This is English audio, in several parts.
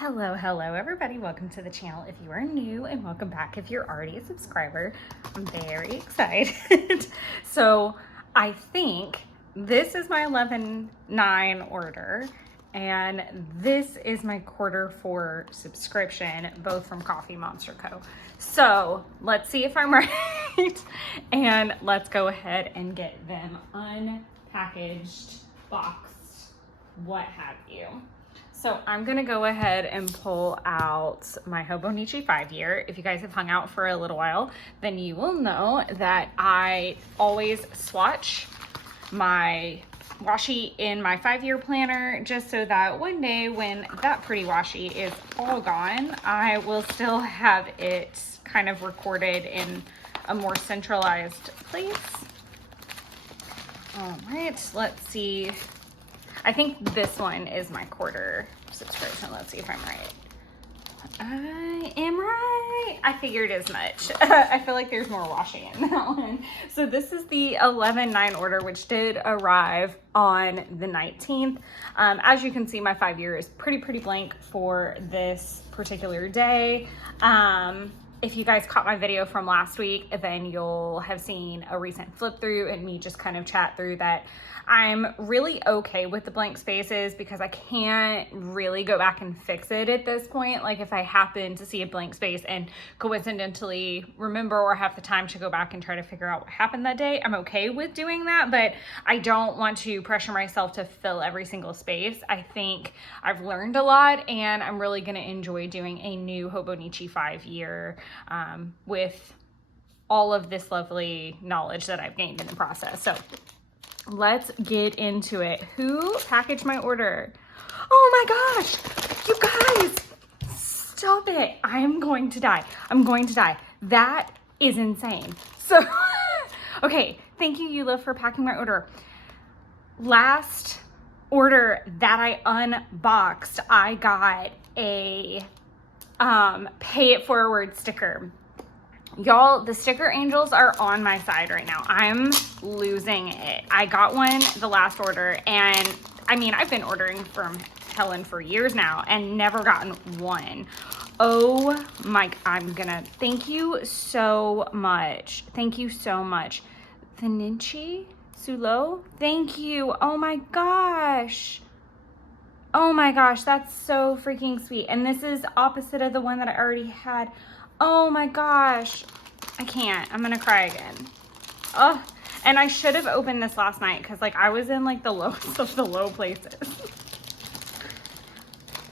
Hello everybody. Welcome to the channel if you are new, and welcome back if you're already a subscriber. I'm very excited. So I think this is my 11/9 order, and this is my Q4 subscription, both from Coffee Monster Co. So let's see if I'm right, and let's go ahead and get them unpackaged, boxed, what have you. So I'm gonna go ahead and pull out my Hobonichi 5-year. If you guys have hung out for a little while, then you will know that I always swatch my washi in my 5-year planner, just so that one day when that pretty washi is all gone, I will still have it kind of recorded in a more centralized place. All right, let's see. I think this one is my quarter subscription. Let's see if I'm right. I am right. I figured as much. I feel like there's more washi in that one. So this is the 11/9 order, which did arrive on the 19th. As you can see, my 5-year is pretty blank for this particular day. If you guys caught my video from last week, then you'll have seen a recent flip through and me just kind of chat through that I'm really okay with the blank spaces because I can't really go back and fix it at this point. Like if I happen to see a blank space and coincidentally remember or have the time to go back and try to figure out what happened that day, I'm okay with doing that, but I don't want to pressure myself to fill every single space. I think I've learned a lot, and I'm really gonna enjoy doing a new Hobonichi 5-year with all of this lovely knowledge that I've gained in the process. So let's get into it. Who packaged my order? Oh my gosh, you guys, stop it. I am going to die. I'm going to die. That is insane. So, okay, thank you, Eula, for packing my order. Last order that I unboxed, I got a pay it forward sticker. Y'all, the sticker angels are on my side right now. I'm losing it. I got one the last order, and I mean, I've been ordering from Helen for years now and never gotten one. Oh my, thank you so much. Thank you so much. Vinici Sulo, thank you. Oh my gosh. Oh my gosh, that's so freaking sweet. And this is opposite of the one that I already had. Oh my gosh, I can't. I'm gonna cry again. Oh, and I should have opened this last night because like I was in like the lowest of the low places.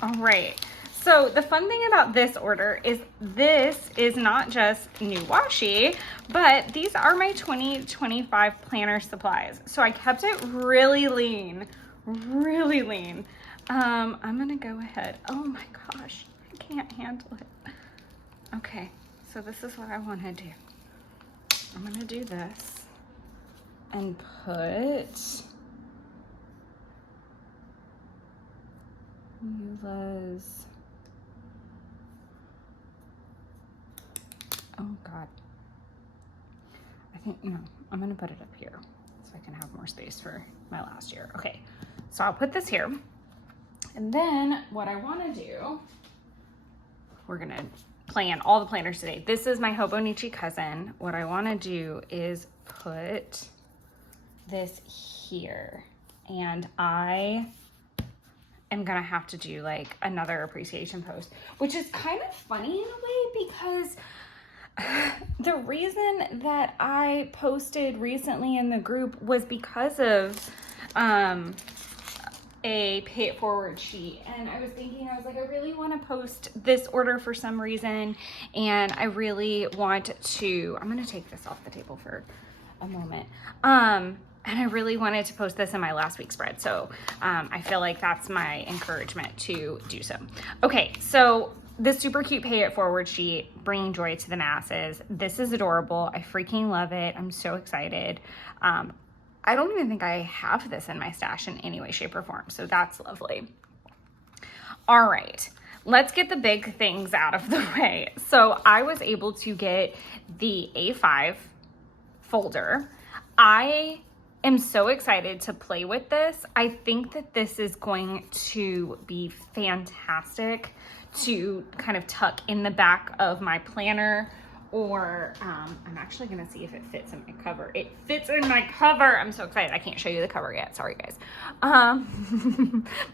All right, so the fun thing about this order is this is not just new washi, but these are my 2025 planner supplies. So I kept it really lean, really lean. I'm gonna go ahead. Oh my gosh, I can't handle it. Okay, so this is what I want to do. I'm gonna do this and put Eula's, oh God. I think, no, I'm gonna put it up here so I can have more space for my last year. Okay, so I'll put this here. And then what I want to do, we're gonna plan all the planners today. This is my Hobonichi cousin. What I want to do is put this here, and I am gonna have to do like another appreciation post, which is kind of funny in a way because the reason that I posted recently in the group was because of a pay it forward sheet, and I was thinking, I was like, I really want to post this order for some reason, and I really want to, I'm going to take this off the table for a moment, and I really wanted to post this in my last week's spread, so I feel like that's my encouragement to do so. Okay, so this super cute pay it forward sheet, bringing joy to the masses. This is adorable. I freaking love it. I'm so excited. I don't even think I have this in my stash in any way, shape, or form, so that's lovely. All right, let's get the big things out of the way. So I was able to get the A5 folder. I am so excited to play with this. I think that this is going to be fantastic to kind of tuck in the back of my planner, or I'm actually gonna see if it fits in my cover. It fits in my cover. I'm so excited. I can't show you the cover yet. Sorry, guys.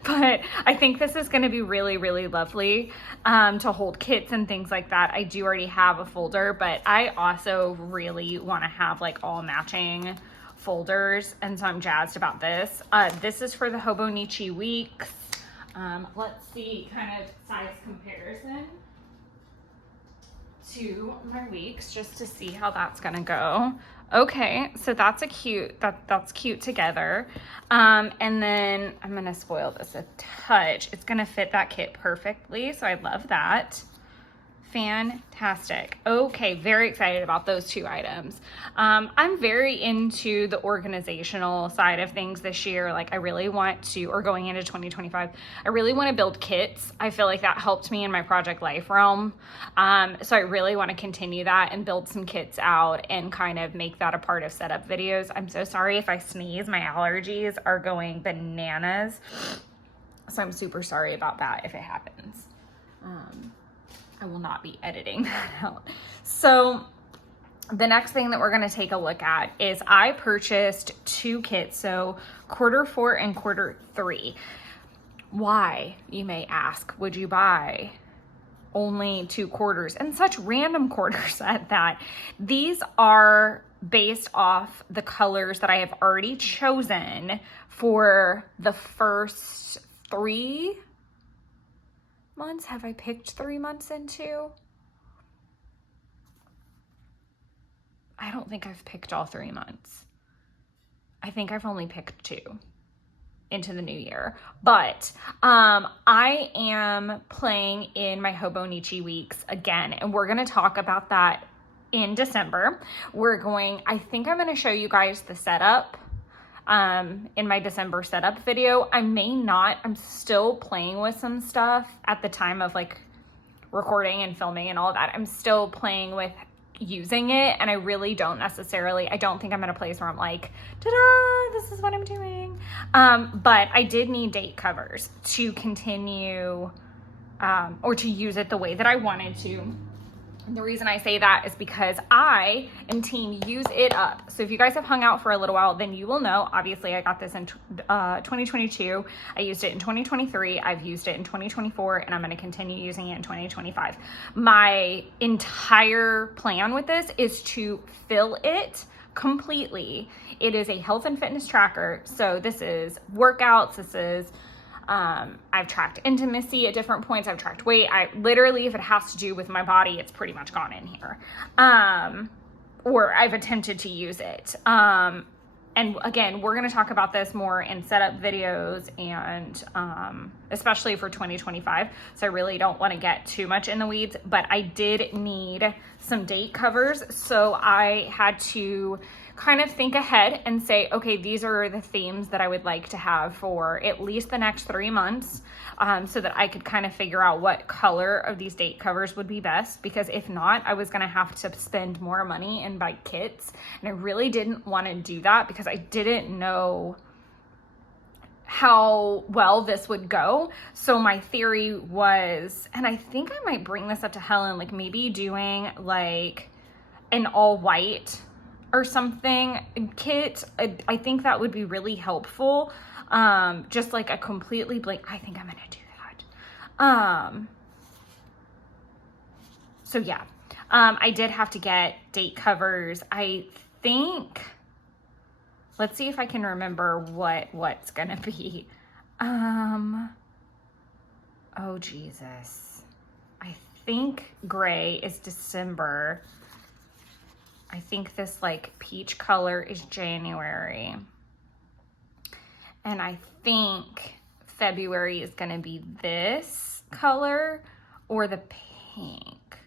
But I think this is gonna be really, really lovely to hold kits and things like that. I do already have a folder, but I also really wanna have like all matching folders, and so I'm jazzed about this. This is for the Hobonichi weeks. Let's see kind of size comparison to my weeks just to see how that's gonna go. Okay, so that's that's cute together. And then I'm gonna spoil this a touch. It's gonna fit that kit perfectly, so I love that. Fantastic. Okay, very excited about those two items. I'm very into the organizational side of things this year. Like I really want to, or going into 2025, I really want to build kits. I feel like that helped me in my project life realm. So I really want to continue that and build some kits out and kind of make that a part of setup videos. I'm so sorry if I sneeze. My allergies are going bananas. So I'm super sorry about that if it happens. I will not be editing that out. So the next thing that we're going to take a look at is I purchased 2 kits. So Q4 and Q3. Why, you may ask, would you buy only 2 quarters and such random quarters at that? These are based off the colors that I have already chosen for the first 3 months. Have I picked 3 months into? I don't think I've picked all 3 months. I think I've only picked 2 into the new year. But I am playing in my Hobonichi weeks again, and we're going to talk about that in December. I think I'm going to show you guys the setup in my December setup video. I may not. I'm still playing with some stuff at the time of like recording and filming and all that. I'm still playing with using it, and I really don't necessarily, I don't think I'm in a place where I'm like, ta-da, this is what I'm doing. But I did need date covers to continue or to use it the way that I wanted to. The reason I say that is because I am team use it up. So if you guys have hung out for a little while, then you will know, obviously I got this in 2022. I used it in 2023. I've used it in 2024, and I'm going to continue using it in 2025. My entire plan with this is to fill it completely. It is a health and fitness tracker. So this is workouts. This is I've tracked intimacy at different points. I've tracked weight. I literally, if it has to do with my body, it's pretty much gone in here. Or I've attempted to use it. And again, we're going to talk about this more in setup videos and, especially for 2025. So I really don't want to get too much in the weeds, but I did need some date covers. So I had to kind of think ahead and say, okay, these are the themes that I would like to have for at least the next 3 months, so that I could kind of figure out what color of these date covers would be best, because if not, I was going to have to spend more money and buy kits, and I really didn't want to do that because I didn't know how well this would go. So my theory was, and I think I might bring this up to Helen, like maybe doing like an all white or something kit. I think that would be really helpful. Just like a completely blank, I think I'm gonna do that. So yeah, I did have to get date covers. I think, let's see if I can remember what's gonna be. Oh Jesus, I think gray is December. I think this like peach color is January. And I think February is gonna be this color or the pink.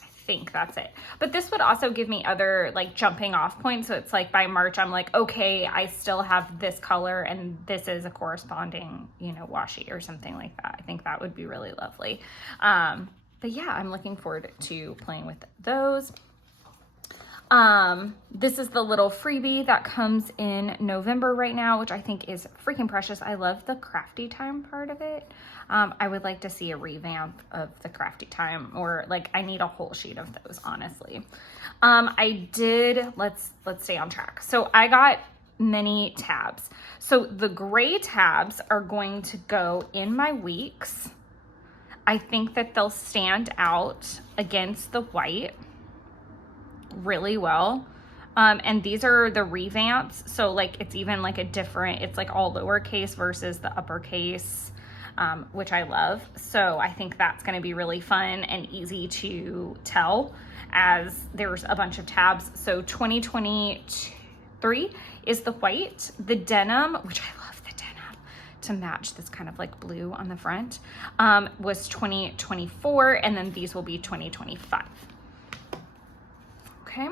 I think that's it. But this would also give me other like jumping off points. So it's like by March, I'm like, okay, I still have this color and this is a corresponding, you know, washi or something like that. I think that would be really lovely. But yeah, I'm looking forward to playing with those. This is the little freebie that comes in November right now, which I think is freaking precious. I love the crafty time part of it. I would like to see a revamp of the crafty time, or like I need a whole sheet of those, honestly. Let's stay on track. So I got many tabs. So the gray tabs are going to go in my weeks. I think that they'll stand out against the white really well. And these are the revamps. So like, it's even like it's like all lowercase versus the uppercase, which I love. So I think that's going to be really fun and easy to tell as there's a bunch of tabs. So 2023 is the white, the denim, which I love the denim to match this kind of like blue on the front, was 2024. And then these will be 2025. Okay,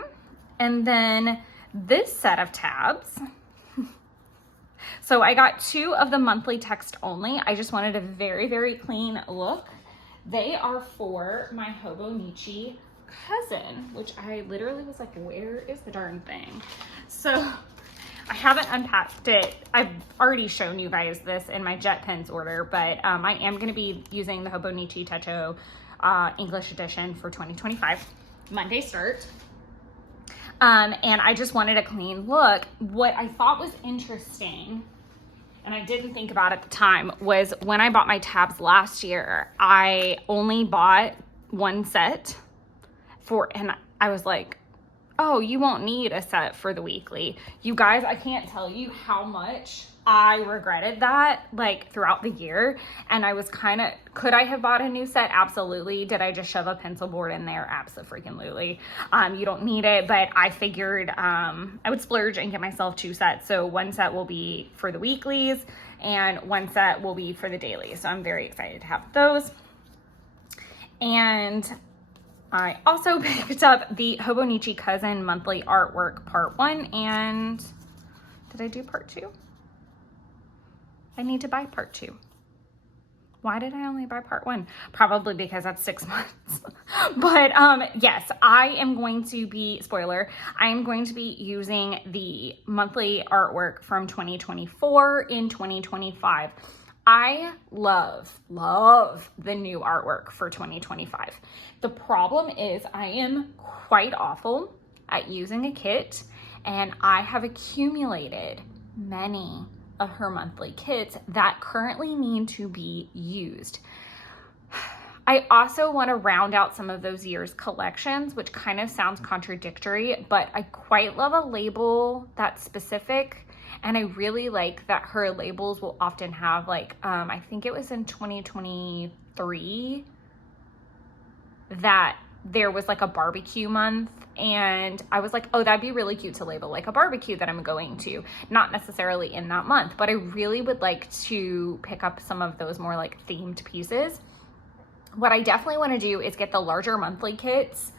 and then this set of tabs. So I got 2 of the monthly text only. I just wanted a very, very clean look. They are for my Hobonichi cousin, which I literally was like, where is the darn thing? So I haven't unpacked it. I've already shown you guys this in my Jet Pens order, but I am going to be using the Hobonichi Techo English edition for 2025. Monday start. And I just wanted a clean look. What I thought was interesting, and I didn't think about at the time, was when I bought my tabs last year, I only bought 1 set and I was like, oh, you won't need a set for the weekly. You guys, I can't tell you how much I regretted that, like, throughout the year. And I was could I have bought a new set? Absolutely. Did I just shove a pencil board in there? Absolutely. You don't need it, but I figured I would splurge and get myself 2 sets. So 1 set will be for the weeklies and 1 set will be for the dailies. So I'm very excited to have those. And I also picked up the Hobonichi Cousin Monthly Artwork Part 1. And did I do Part 2? I need to buy Part 2. Why did I only buy Part 1? Probably because that's 6 months. But yes, I am going to be, spoiler, I am going to be using the monthly artwork from 2024 in 2025. I love the new artwork for 2025. The problem is I am quite awful at using a kit, and I have accumulated many of her monthly kits that currently need to be used. I also want to round out some of those year's collections, which kind of sounds contradictory, but I quite love a label that's specific. And I really like that her labels will often have like, I think it was in 2023 that there was like a barbecue month, and I was like, oh, that'd be really cute to label like a barbecue that I'm going to, not necessarily in that month, but I really would like to pick up some of those more like themed pieces. What I definitely want to do is get the larger monthly kits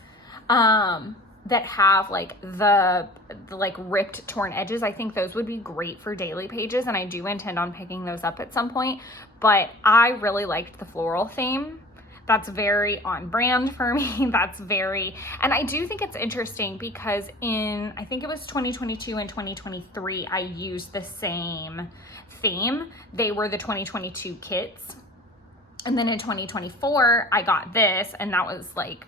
that have like the like ripped torn edges. I think those would be great for daily pages, and I do intend on picking those up at some point. But I really liked the floral theme. That's very on brand for me. And I do think it's interesting because I think it was 2022 and 2023, I used the same theme. They were the 2022 kits. And then in 2024, I got this, and that was like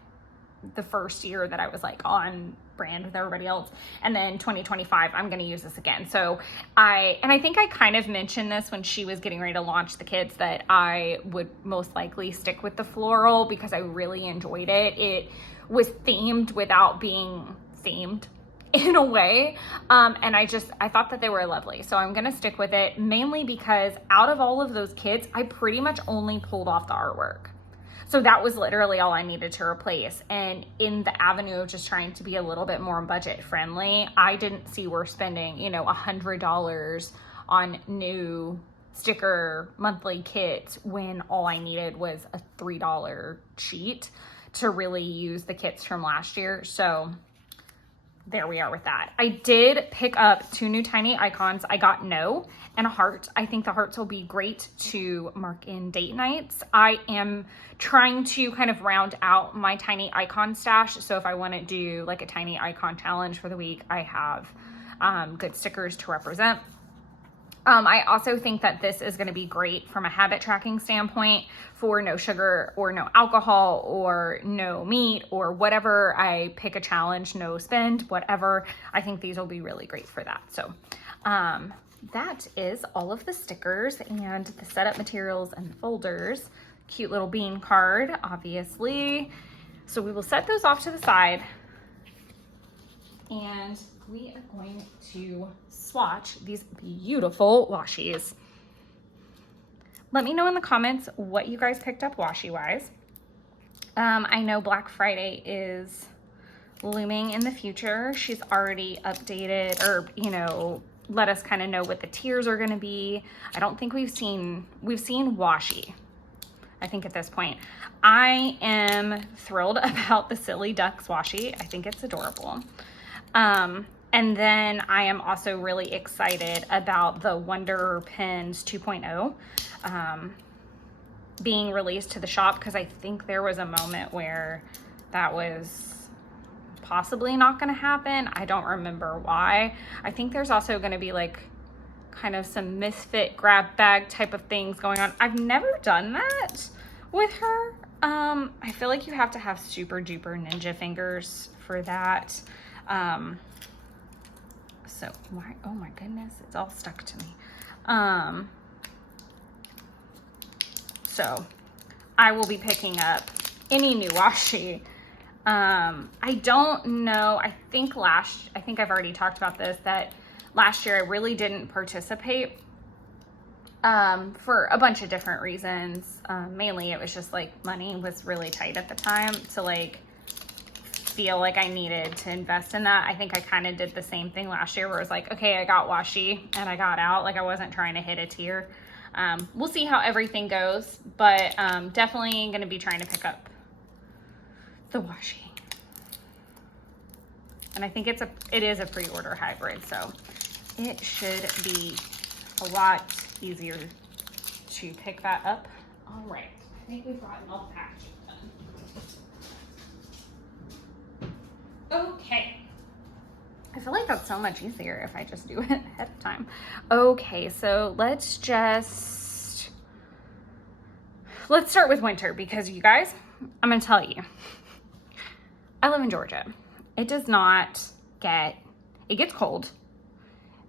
the first year that I was like on brand with everybody else. And then 2025, I'm going to use this again. So I think I kind of mentioned this when she was getting ready to launch the kits, that I would most likely stick with the floral because I really enjoyed it. It was themed without being themed in a way. And I thought that they were lovely. So I'm going to stick with it, mainly because out of all of those kits, I pretty much only pulled off the artwork. So that was literally all I needed to replace. And in the avenue of just trying to be a little bit more budget friendly, I didn't see we're spending, $100 on new sticker monthly kits when all I needed was a $3 sheet to really use the kits from last year. So there we are with that. I did pick up 2 new tiny icons. I got No and a heart. I think the hearts will be great to mark in date nights. I am trying to kind of round out my tiny icon stash. So if I want to do like a tiny icon challenge for the week, I have good stickers to represent. I also think that this is going to be great from a habit tracking standpoint for no sugar or no alcohol or no meat or whatever. I pick a challenge, no spend, whatever. I think these will be really great for that. So that is all of the stickers and the setup materials and the folders. Cute little bean card, obviously. So we will set those off to the side and we are going to swatch these beautiful washies. Let me know in the comments what you guys picked up washi wise. I know Black Friday is looming in the future. She's already updated or, you know, let us kind of know what the tiers are going to be. I don't think we've seen washi, I think at this point. I am thrilled about the Silly Ducks washi. I think it's adorable. And then I am also really excited about the Wonder Pens 2.0 being released to the shop, because I think there was a moment where that was possibly not going to happen. I don't remember why. I think there's also going to be like kind of some misfit grab bag type of things going on. I've never done that with her. I feel like you have to have super duper ninja fingers for that. So why, oh my goodness, it's all stuck to me. So I will be picking up any new washi. I don't know, I think I've already talked about this, that last year I really didn't participate for a bunch of different reasons. Mainly it was just like money was really tight at the time to like feel like I needed to invest in that. I think I kind of did the same thing last year where it was like, okay, I got washi and I got out. Like I wasn't trying to hit a tier. We'll see how everything goes, but definitely going to be trying to pick up the washi. And I think it is a pre-order hybrid, so it should be a lot easier to pick that up. All right, I think we've gotten all the packaging done. Okay. I feel like that's so much easier if I just do it ahead of time. Okay, so let's start with winter, because you guys, I'm gonna tell you, I live in Georgia. It does not it gets cold.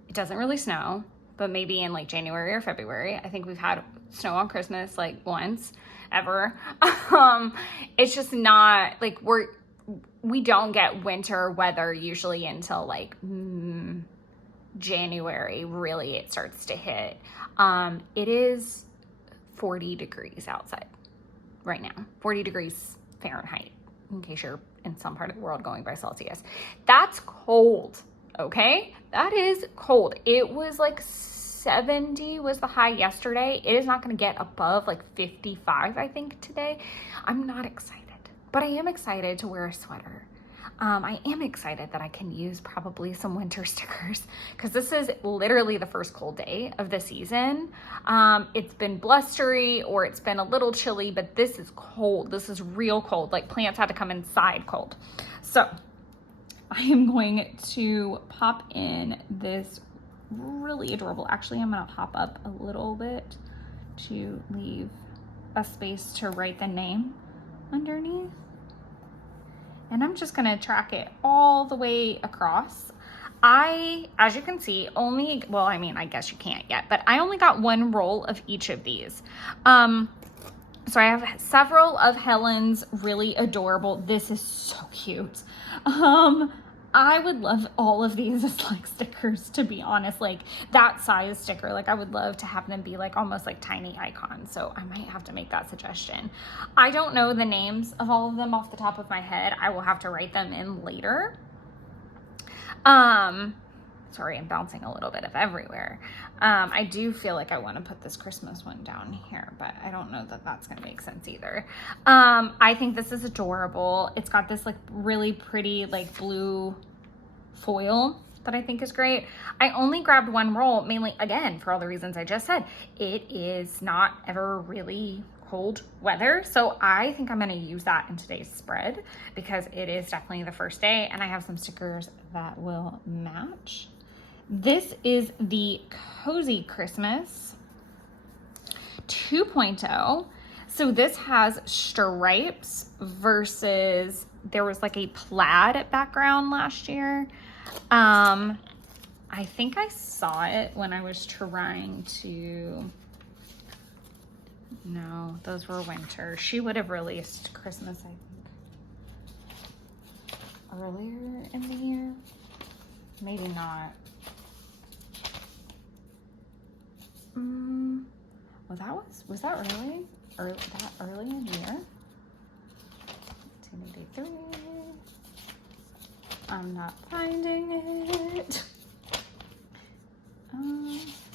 It doesn't really snow, but maybe in like January or February. I think we've had snow on Christmas like once ever. It's just not like we don't get winter weather usually until like January. Really, it starts to hit. It is 40 degrees outside right now, 40 degrees Fahrenheit, in case you're in some part of the world going by Celsius. That's cold, okay? That is cold. It was like 70 was the high yesterday. It is not going to get above like 55, I think, today. I'm not excited, but I am excited to wear a sweater. I am excited that I can use probably some winter stickers, because this is literally the first cold day of the season. It's been blustery or it's been a little chilly, but this is cold. This is real cold. Like plants had to come inside cold. So I am going to pop in this really adorable, actually I'm going to pop up a little bit to leave a space to write the name underneath. And I'm just gonna track it all the way across. As you can see, I guess you can't yet, but I only got one roll of each of these. So I have several of Helen's really adorable. This is so cute. I would love all of these as like stickers, to be honest, like that size sticker. Like I would love to have them be like almost like tiny icons. So I might have to make that suggestion. I don't know the names of all of them off the top of my head. I will have to write them in later. Sorry, I'm bouncing a little bit of everywhere. I do feel like I want to put this Christmas one down here, but I don't know that that's going to make sense either. I think this is adorable. It's got this like really pretty like blue foil that I think is great. I only grabbed one roll, mainly, again, for all the reasons I just said. It is not ever really cold weather, so I think I'm going to use that in today's spread because it is definitely the first day, and I have some stickers that will match. This is the Cozy Christmas 2.0. So this has stripes versus there was like a plaid background last year. I think I saw it when I was trying to, no, those were winter. She would have released Christmas, I think, earlier in the year. Maybe not. Well, was that early? That early in the year? 1983. I'm not finding it.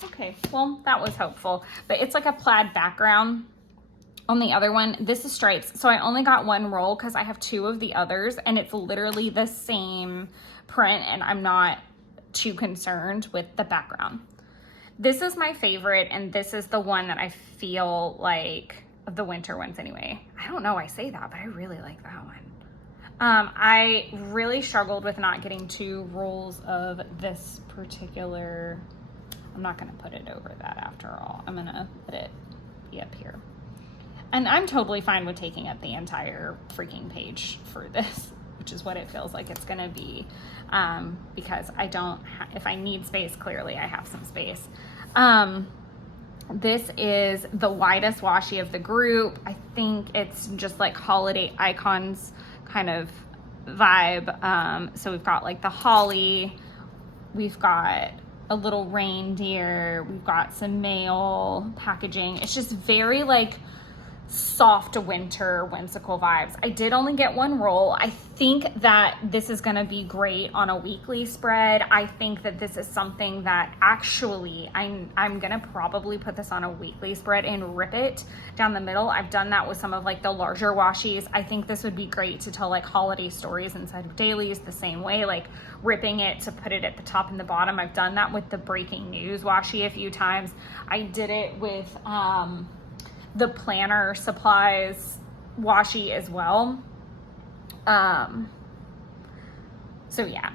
Okay, well, that was helpful. But it's like a plaid background on the other one. This is stripes. So I only got one roll because I have two of the others, and it's literally the same print, and I'm not too concerned with the background. This is my favorite, and this is the one that I feel like, of the winter ones anyway. I don't know why I say that, but I really like that one. I really struggled with not getting two rolls of this particular, I'm not gonna put it over that after all. I'm gonna let it be up here. And I'm totally fine with taking up the entire freaking page for this, which is what it feels like it's gonna be, because I don't, if I need space, clearly I have some space. This is the widest washi of the group. I think it's just like holiday icons kind of vibe. So we've got like the holly, we've got a little reindeer, we've got some mail packaging. It's just very like soft winter whimsical vibes. I did only get one roll. I think that this is going to be great on a weekly spread. I think that this is something that actually I'm going to probably put this on a weekly spread and rip it down the middle. I've done that with some of like the larger washies. I think this would be great to tell like holiday stories inside of dailies the same way, like ripping it to put it at the top and the bottom. I've done that with the breaking news washi a few times. I did it with the planner supplies washi as well. So yeah,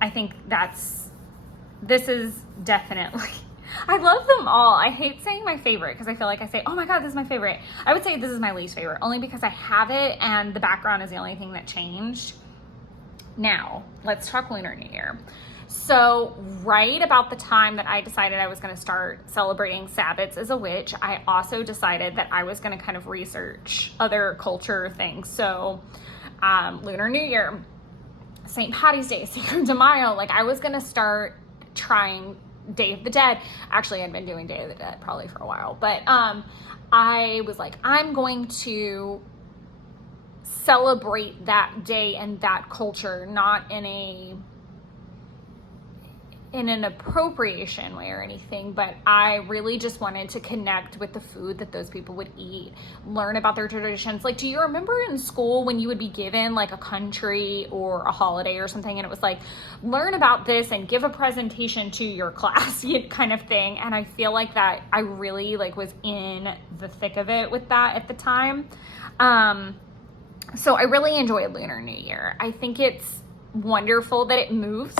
I think this is definitely, I love them all. I hate saying my favorite because I feel like I say, oh my God, this is my favorite. I would say this is my least favorite only because I have it and the background is the only thing that changed. Now, let's talk Lunar New Year. So right about the time that I decided I was going to start celebrating Sabbats as a witch, I also decided that I was going to kind of research other culture things. So Lunar New Year, St. Patty's Day, Cinco de Mayo, like I was going to start trying Day of the Dead. Actually, I'd been doing Day of the Dead probably for a while, but I was like, I'm going to celebrate that day and that culture, not in an appropriation way or anything, but I really just wanted to connect with the food that those people would eat, learn about their traditions. Like, do you remember in school when you would be given like a country or a holiday or something, and it was like, learn about this and give a presentation to your class kind of thing? And I feel like that I really like was in the thick of it with that at the time. So I really enjoyed Lunar New Year. I think it's wonderful that it moves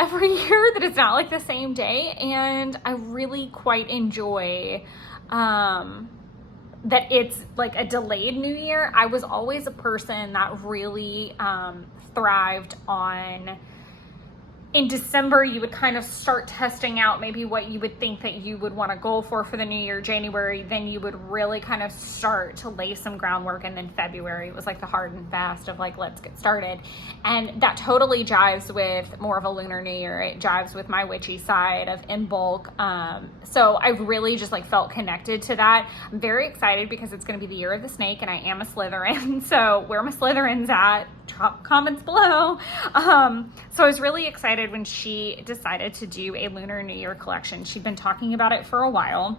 every year, that it's not like the same day, and I really quite enjoy that it's like a delayed New Year. I was always a person that really thrived on, in December, you would kind of start testing out maybe what you would think that you would want to go for the new year. January, then you would really kind of start to lay some groundwork. And then February, it was like the hard and fast of like, let's get started. And that totally jives with more of a Lunar New Year. It jives with my witchy side of in bulk. So I really just like felt connected to that. I'm very excited because it's going to be the year of the snake, and I am a Slytherin. So where my Slytherins at? Drop comments below. So I was really excited when she decided to do a Lunar New Year collection. She'd been talking about it for a while,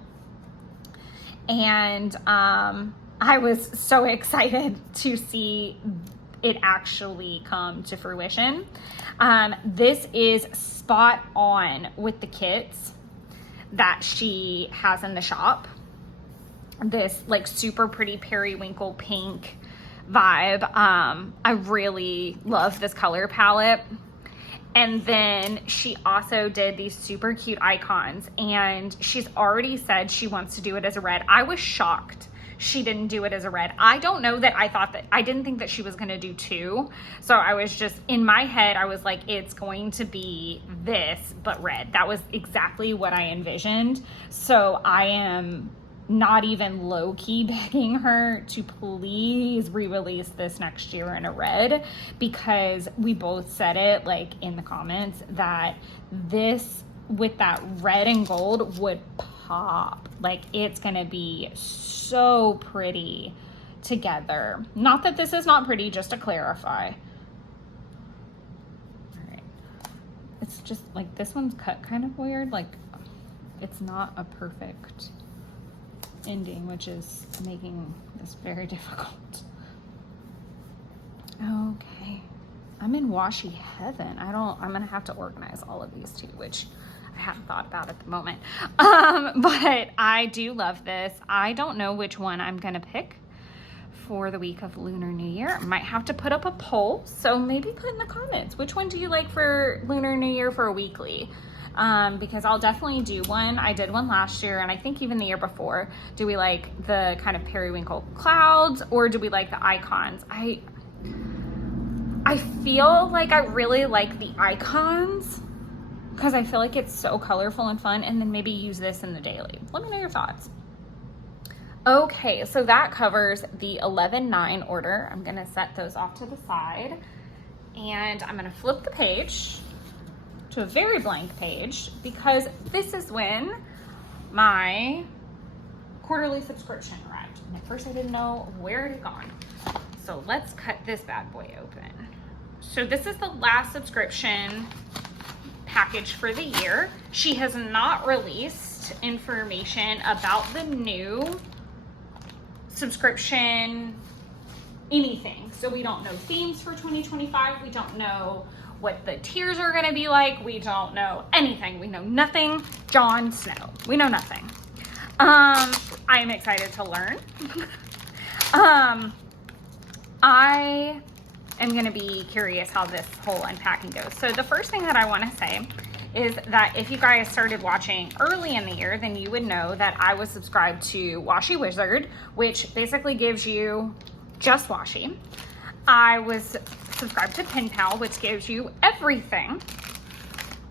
and I was so excited to see it actually come to fruition. This is spot on with the kits that she has in the shop. This like super pretty periwinkle pink vibe. I really love this color palette. And then she also did these super cute icons, and she's already said she wants to do it as a red. I was shocked she didn't do it as a red. I don't know that I didn't think that she was going to do 2. So I was just, in my head, I was like, it's going to be this, but red. That was exactly what I envisioned. So I am not even low-key begging her to please re-release this next year in a red, because we both said it like in the comments that this with that red and gold would pop. Like, it's gonna be so pretty together. Not that this is not pretty, just to clarify. All right, it's just like this one's cut kind of weird, like it's not a perfect ending, which is making this very difficult. Okay, I'm in washi heaven. I'm gonna have to organize all of these too, which I haven't thought about at the moment. But I do love this. I don't know which one I'm gonna pick for the week of Lunar New Year. I might have to put up a poll, so maybe put in the comments, which one do you like for Lunar New Year for a weekly? Because I'll definitely do one. I did one last year, and I think even the year before. Do we like the kind of periwinkle clouds, or do we like the icons? I feel like I really like the icons, because I feel like it's so colorful and fun, and then maybe use this in the daily. Let me know your thoughts. Okay, so that covers the 11/9 order. I'm gonna set those off to the side, and I'm gonna flip the page to a very blank page, because this is when my quarterly subscription arrived. And at first I didn't know where it had gone. So let's cut this bad boy open. So this is the last subscription package for the year. She has not released information about the new subscription anything. So we don't know themes for 2025. We don't know what the tiers are gonna be like. We don't know anything. We know nothing. Jon Snow. We know nothing. I am excited to learn. I am gonna be curious how this whole unpacking goes. So the first thing that I wanna say is that if you guys started watching early in the year, then you would know that I was subscribed to Washi Wizard, which basically gives you just washi. I was subscribed to Pen Pal, which gives you everything.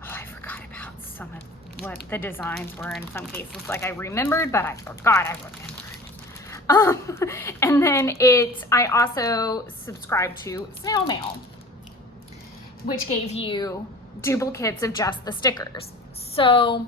Oh, I forgot about some of what the designs were in some cases. Like, I remembered, but I forgot I remembered. And then I also subscribed to Snail Mail, which gave you duplicates of just the stickers. So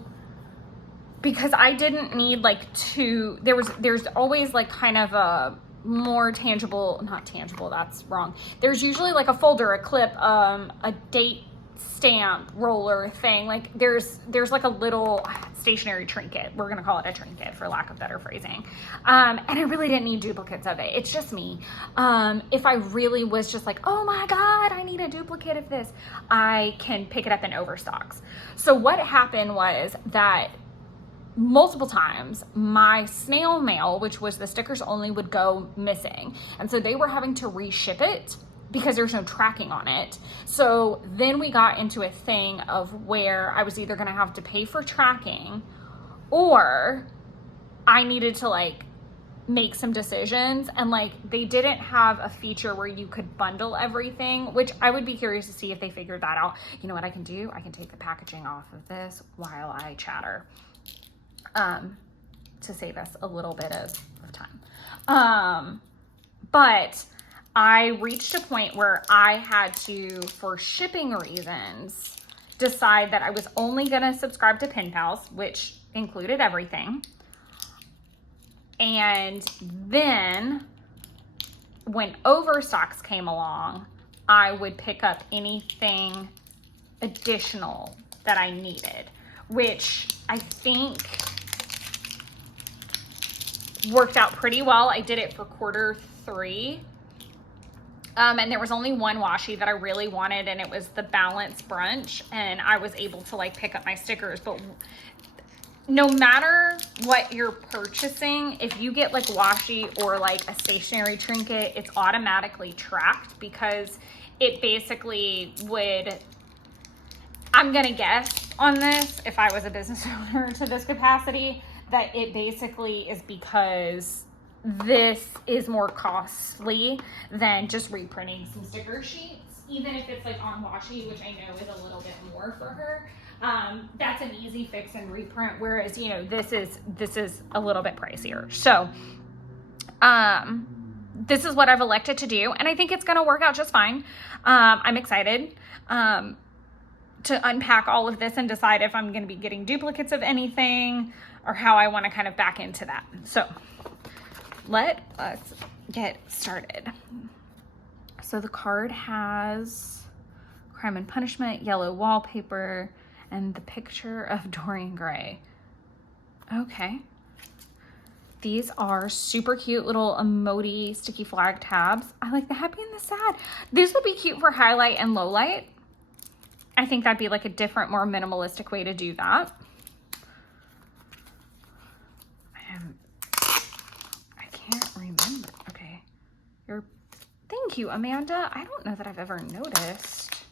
because I didn't need like there's always like kind of a more tangible, not tangible, that's wrong. There's usually like a folder, a clip, a date stamp roller thing. Like there's like a little stationary trinket. We're gonna call it a trinket for lack of better phrasing. And I really didn't need duplicates of it. It's just me. If I really was just like, oh my God, I need a duplicate of this, I can pick it up in overstocks. So what happened was that multiple times my snail mail, which was the stickers only, would go missing. And so they were having to reship it because there's no tracking on it. So then we got into a thing of where I was either gonna have to pay for tracking, or I needed to like make some decisions. And like they didn't have a feature where you could bundle everything, which I would be curious to see if they figured that out. You know what I can do? I can take the packaging off of this while I chatter, to save us a little bit of time. But I reached a point where I had to, for shipping reasons, decide that I was only gonna subscribe to Pen Pals, which included everything. And then when overstocks came along, I would pick up anything additional that I needed, which I think worked out pretty well. I did it for quarter 3. And there was only one washi that I really wanted, and it was the Balance Brunch, and I was able to like pick up my stickers. But no matter what you're purchasing, if you get like washi or like a stationary trinket, it's automatically tracked, because it basically would, I'm gonna guess on this, if I was a business owner to this capacity, that it basically is because this is more costly than just reprinting some sticker sheets, even if it's like on washi, which I know is a little bit more for her. That's an easy fix and reprint, whereas, you know, this is a little bit pricier. So this is what I've elected to do, and I think it's going to work out just fine. I'm excited to unpack all of this and decide if I'm going to be getting duplicates of anything or how I want to kind of back into that. So let us get started. So the card has Crime and Punishment, yellow wallpaper, and the picture of Dorian Gray. Okay. These are super cute little emoji sticky flag tabs. I like the happy and the sad. These would be cute for highlight and low light. I think that'd be like a different, more minimalistic way to do that. I can't remember. Okay. Thank you, Amanda. I don't know that I've ever noticed.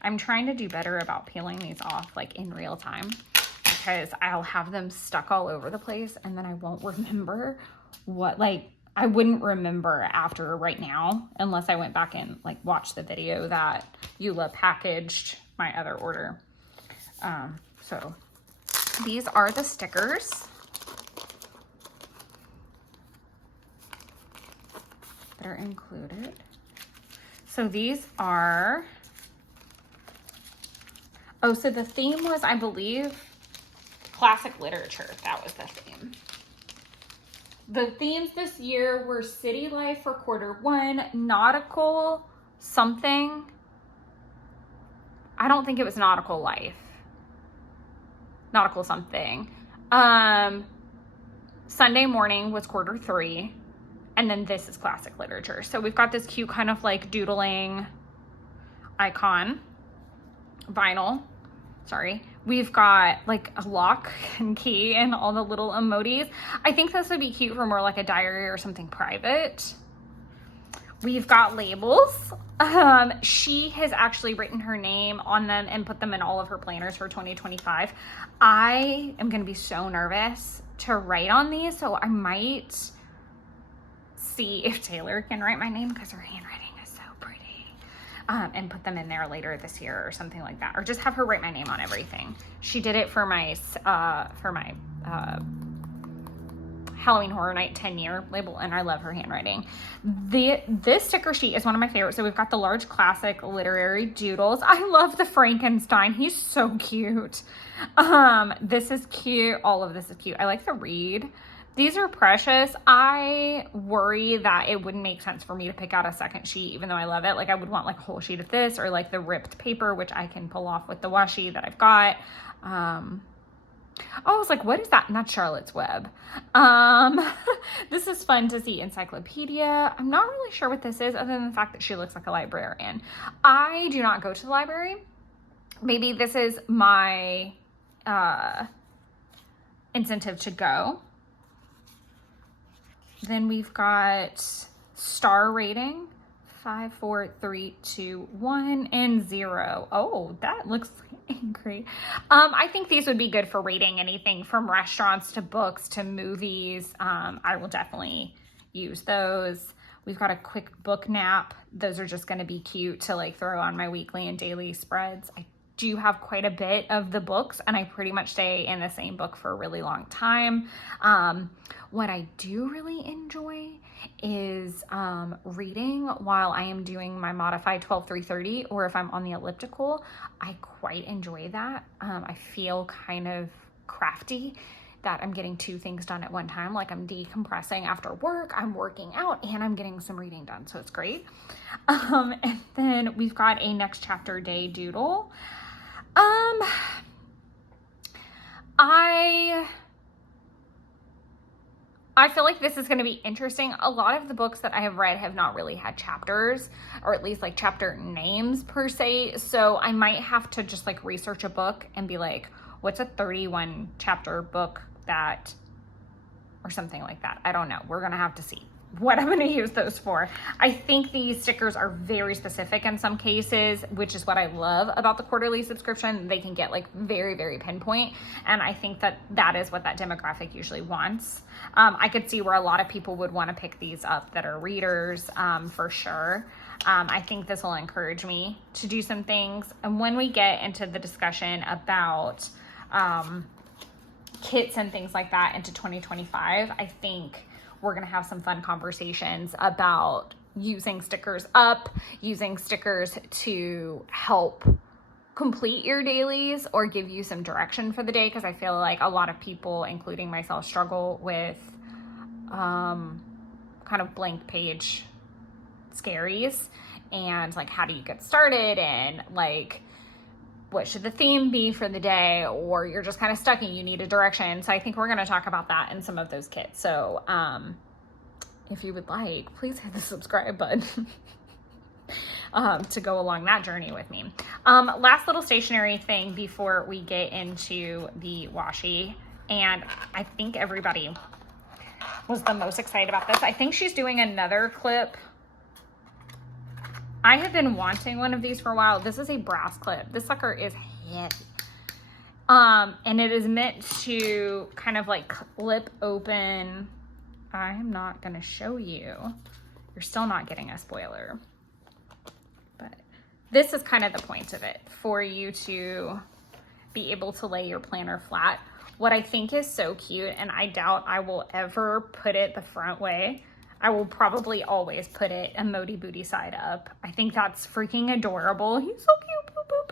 I'm trying to do better about peeling these off like in real time, because I'll have them stuck all over the place and then I won't remember what, like, I wouldn't remember after right now unless I went back and like watched the video that Eula packaged my other order. So these are the stickers. That are included. So these are, so the theme was, I believe, classic literature. That was the theme. The themes this year were city life for quarter 1, nautical something. I don't think it was nautical life. Nautical something. Sunday morning was quarter 3. And then this is classic literature. So we've got this cute kind of like doodling icon vinyl. Sorry. We've got like a lock and key and all the little emojis. I think this would be cute for more like a diary or something private. We've got labels. She has actually written her name on them and put them in all of her planners for 2025. I am going to be so nervous to write on these, so I might see if Taylor can write my name, because her handwriting is so pretty, and put them in there later this year or something like that, or just have her write my name on everything. She did it for my Halloween Horror Night 10-year label, and I love her handwriting. This sticker sheet is one of my favorites. So we've got the large classic literary doodles. I love the Frankenstein. He's so cute. This is cute. All of this is cute. I like the reed. These are precious. I worry that it wouldn't make sense for me to pick out a second sheet, even though I love it. Like, I would want like a whole sheet of this, or like the ripped paper, which I can pull off with the washi that I've got. I was like, what is that? And that's Charlotte's Web. This is fun to see. Encyclopedia. I'm not really sure what this is, other than the fact that she looks like a librarian. I do not go to the library. Maybe this is my incentive to go. Then we've got star rating, 5, 4, 3, 2, 1, and 0. Oh, that looks angry. I think these would be good for rating anything from restaurants to books to movies. I will definitely use those. We've got a quick book nap. Those are just going to be cute to like throw on my weekly and daily spreads. I do have quite a bit of the books, and I pretty much stay in the same book for a really long time. What I do really enjoy is reading while I am doing my modified 12-3-30, or if I'm on the elliptical. I quite enjoy that. I feel kind of crafty that I'm getting 2 things done at one time. Like, I'm decompressing after work, I'm working out, and I'm getting some reading done. So it's great. And then we've got a next chapter day doodle. I feel like this is going to be interesting. A lot of the books that I have read have not really had chapters, or at least like chapter names per se. So I might have to just like research a book and be like, what's a 31 chapter book that, or something like that. I don't know. We're going to have to see what I'm going to use those for. I think these stickers are very specific in some cases, which is what I love about the quarterly subscription. They can get like very, very pinpoint. And I think that that is what that demographic usually wants. I could see where a lot of people would want to pick these up that are readers, for sure. I think this will encourage me to do some things. And when we get into the discussion about kits and things like that into 2025, I think we're going to have some fun conversations about using stickers up, using stickers to help complete your dailies or give you some direction for the day. Because I feel like a lot of people, including myself, struggle with kind of blank page scaries and like, how do you get started, and like, what should the theme be for the day, or you're just kind of stuck and you need a direction. So I think we're going to talk about that in some of those kits. So if you would like, please hit the subscribe button to go along that journey with me. Last little stationery thing before we get into the washi, and I think everybody was the most excited about this. I think she's doing another clip. I have been wanting one of these for a while. This is a brass clip. This sucker is heavy. And it is meant to kind of like clip open. I'm not gonna show you. You're still not getting a spoiler. But this is kind of the point of it, for you to be able to lay your planner flat. What I think is so cute, and I doubt I will ever put it the front way, I will probably always put it a Modi booty side up. I think that's freaking adorable. He's so cute. Boop, boop.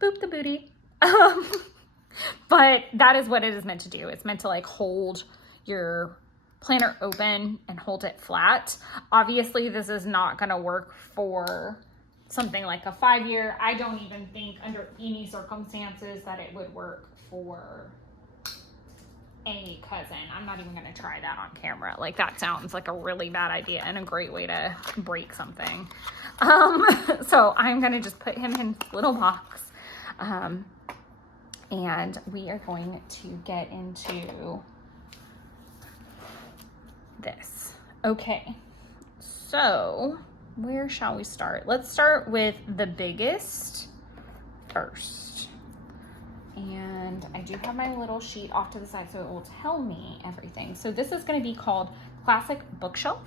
Boop the booty. But that is what it is meant to do. It's meant to like hold your planner open and hold it flat. Obviously, this is not going to work for something like a 5-year. I don't even think under any circumstances that it would work for a cousin. I'm not even going to try that on camera. Like, that sounds like a really bad idea and a great way to break something. So I'm going to just put him in this little box. And we are going to get into this. Okay. So where shall we start? Let's start with the biggest first. And I do have my little sheet off to the side so it will tell me everything. So this is going to be called Classic Bookshelf.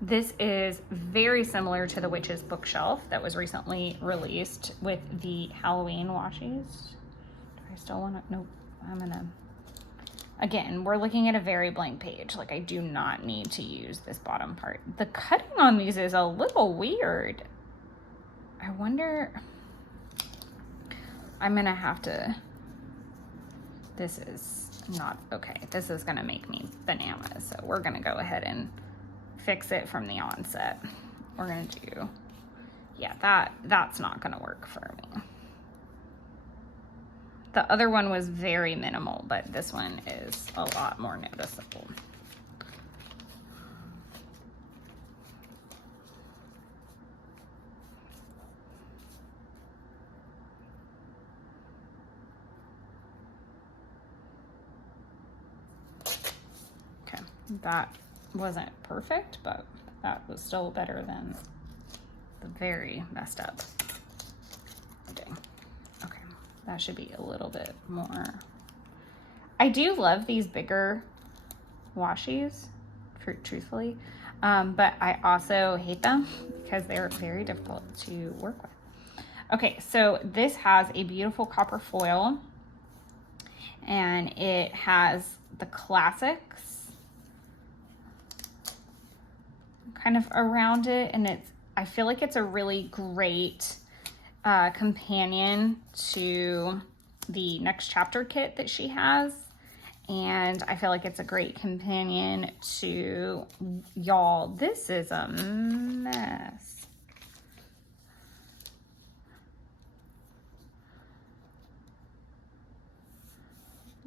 This is very similar to the Witch's Bookshelf that was recently released with the Halloween washies. Do I still want to? Nope. I'm going to. Again, we're looking at a very blank page. Like, I do not need to use this bottom part. The cutting on these is a little weird. I wonder, I'm gonna have to, this is not, okay. This is gonna make me bananas. So we're gonna go ahead and fix it from the onset. We're gonna do, yeah, that's not gonna work for me. The other one was very minimal, but this one is a lot more noticeable. Okay, that wasn't perfect, but that was still better than the very messed up thing. Okay, that should be a little bit more. I do love these bigger washies, truthfully, but I also hate them because they're very difficult to work with. Okay, so this has a beautiful copper foil, and it has the classics kind of around it, and I feel like it's a really great companion to the next chapter kit that she has, and I feel like it's a great companion to y'all. This is a mess.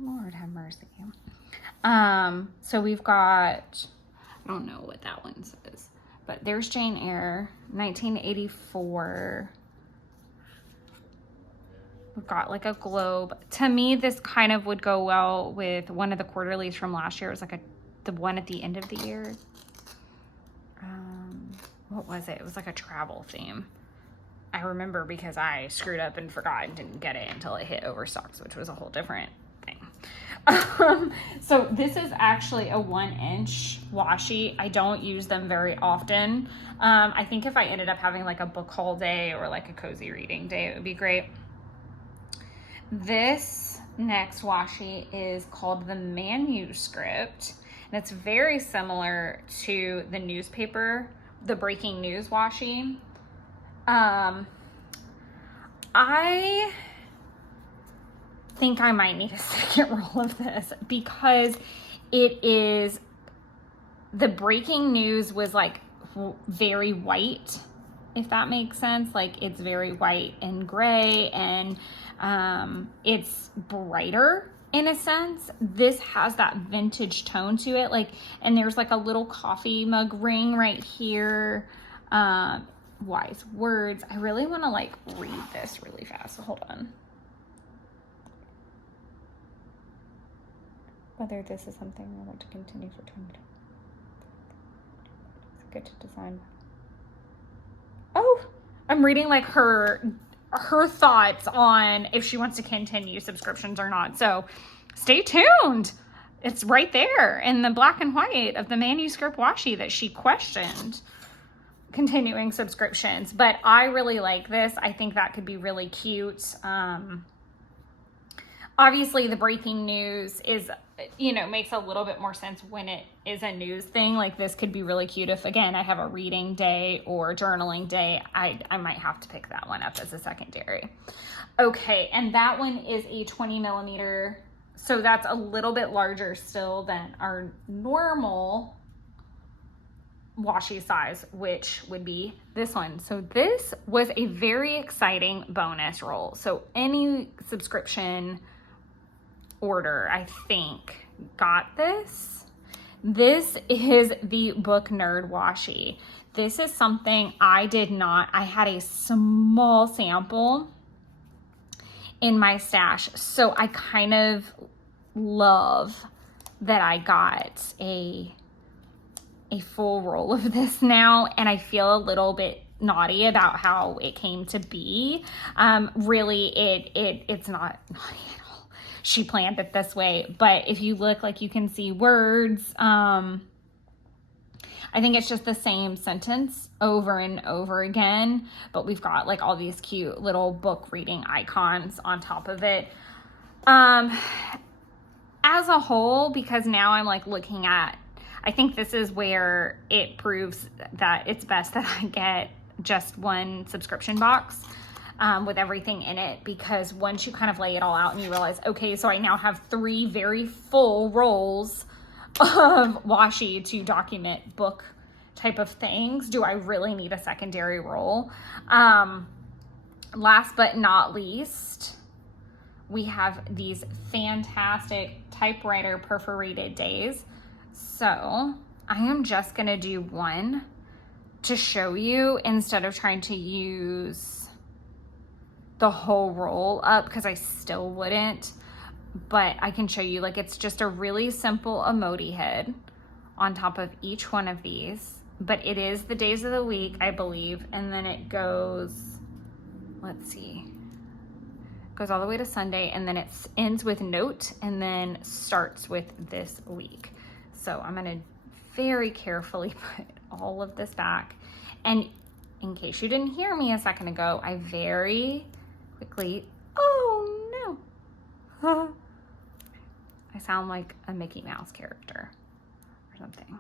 Lord have mercy. So we've got, I don't know what that one says, but there's Jane Eyre, 1984. We've got like a globe. To me, this kind of would go well with one of the quarterlies from last year. It was like the one at the end of the year. What was it? It was like a travel theme. I remember because I screwed up and forgot and didn't get it until it hit overstocks, which was a whole different thing. So this is actually a 1-inch washi. I don't use them very often. I think if I ended up having like a book haul day or like a cozy reading day, it would be great. This next washi is called the Manuscript, and it's very similar to the newspaper, the breaking news washi. I think I might need a second roll of this because it is, the breaking news was like very white, if that makes sense. Like it's very white and gray, and it's brighter in a sense. This has that vintage tone to it, like, and there's like a little coffee mug ring right here. Wise words. I really want to like read this really fast, so hold on. Whether this is something I want to continue for 2020. It's good to design. Oh, I'm reading like her thoughts on if she wants to continue subscriptions or not. So stay tuned. It's right there in the black and white of the Manuscript washi that she questioned continuing subscriptions. But I really like this. I think that could be really cute. Obviously the breaking news is, you know, makes a little bit more sense when it is a news thing. Like this could be really cute if, again, I have a reading day or journaling day. I might have to pick that one up as a secondary. Okay, and that one is a 20 millimeter. So that's a little bit larger still than our normal washi size, which would be this one. So this was a very exciting bonus roll. So any subscription order, I think, got this. This is the Book Nerd washi. This is something I had a small sample in my stash. So I kind of love that I got a full roll of this now, and I feel a little bit naughty about how it came to be. Really, it's not naughty at all. She planned it this way, but if you look, like, you can see words. I think it's just the same sentence over and over again, but we've got like all these cute little book reading icons on top of it. As a whole, because now I'm like looking at, I think this is where it proves that it's best that I get just one subscription box with everything in it, because once you kind of lay it all out and you realize, okay, so I now have 3 very full rolls of washi to document book type of things. Do I really need a secondary roll? Last but not least, we have these fantastic typewriter perforated days. So I am just gonna do one to show you instead of trying to use the whole roll up, because I still wouldn't, but I can show you, like, it's just a really simple emoji head on top of each one of these, but it is the days of the week, I believe, and then it goes, let's see, goes all the way to Sunday, and then it ends with note and then starts with this week. So I'm gonna very carefully put all of this back. And in case you didn't hear me a second ago, I very quickly, oh no. I sound like a Mickey Mouse character or something.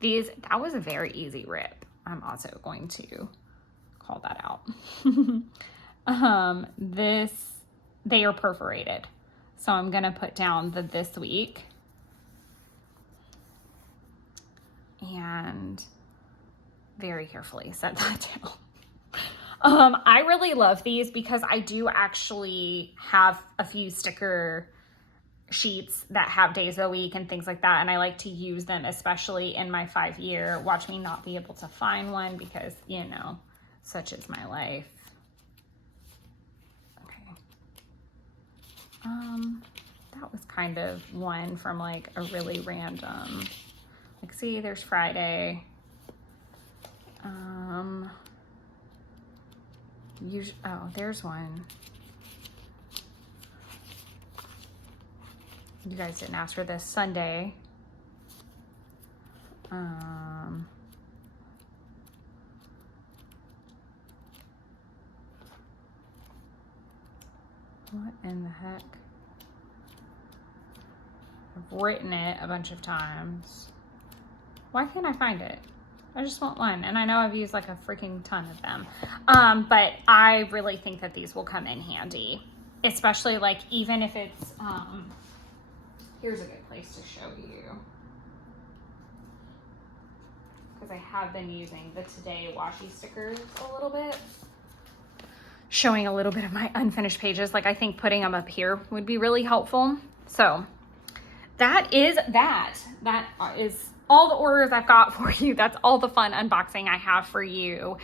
That was a very easy rip. I'm also going to call that out. They are perforated. So I'm gonna put down the this week. And very carefully set that down. I really love these because I do actually have a few sticker sheets that have days of the week and things like that, and I like to use them, especially in my 5-year. Watch me not be able to find one because, you know, such is my life. Okay. That was kind of one from like a really random, like, see, there's Friday. Oh, there's one. You guys didn't ask for this. Sunday. What in the heck? I've written it a bunch of times. Why can't I find it? I just want one, and I know I've used like a freaking ton of them. But I really think that these will come in handy, especially like even if it's, here's a good place to show you, because I have been using the Today washi stickers a little bit, showing a little bit of my unfinished pages. Like, I think putting them up here would be really helpful. So that is all the orders I've got for you. That's all the fun unboxing I have for you.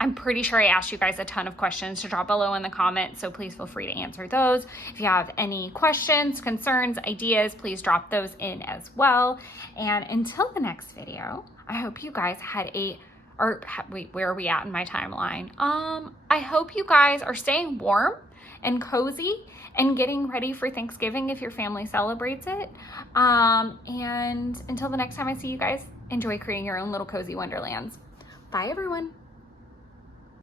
I'm pretty sure I asked you guys a ton of questions to drop below in the comments, so please feel free to answer those. If you have any questions, concerns, ideas, please drop those in as well. And until the next video, I hope you guys had wait, where are we at in my timeline? I hope you guys are staying warm and cozy and getting ready for Thanksgiving if your family celebrates it. And until the next time I see you guys, enjoy creating your own little cozy wonderlands. Bye, everyone.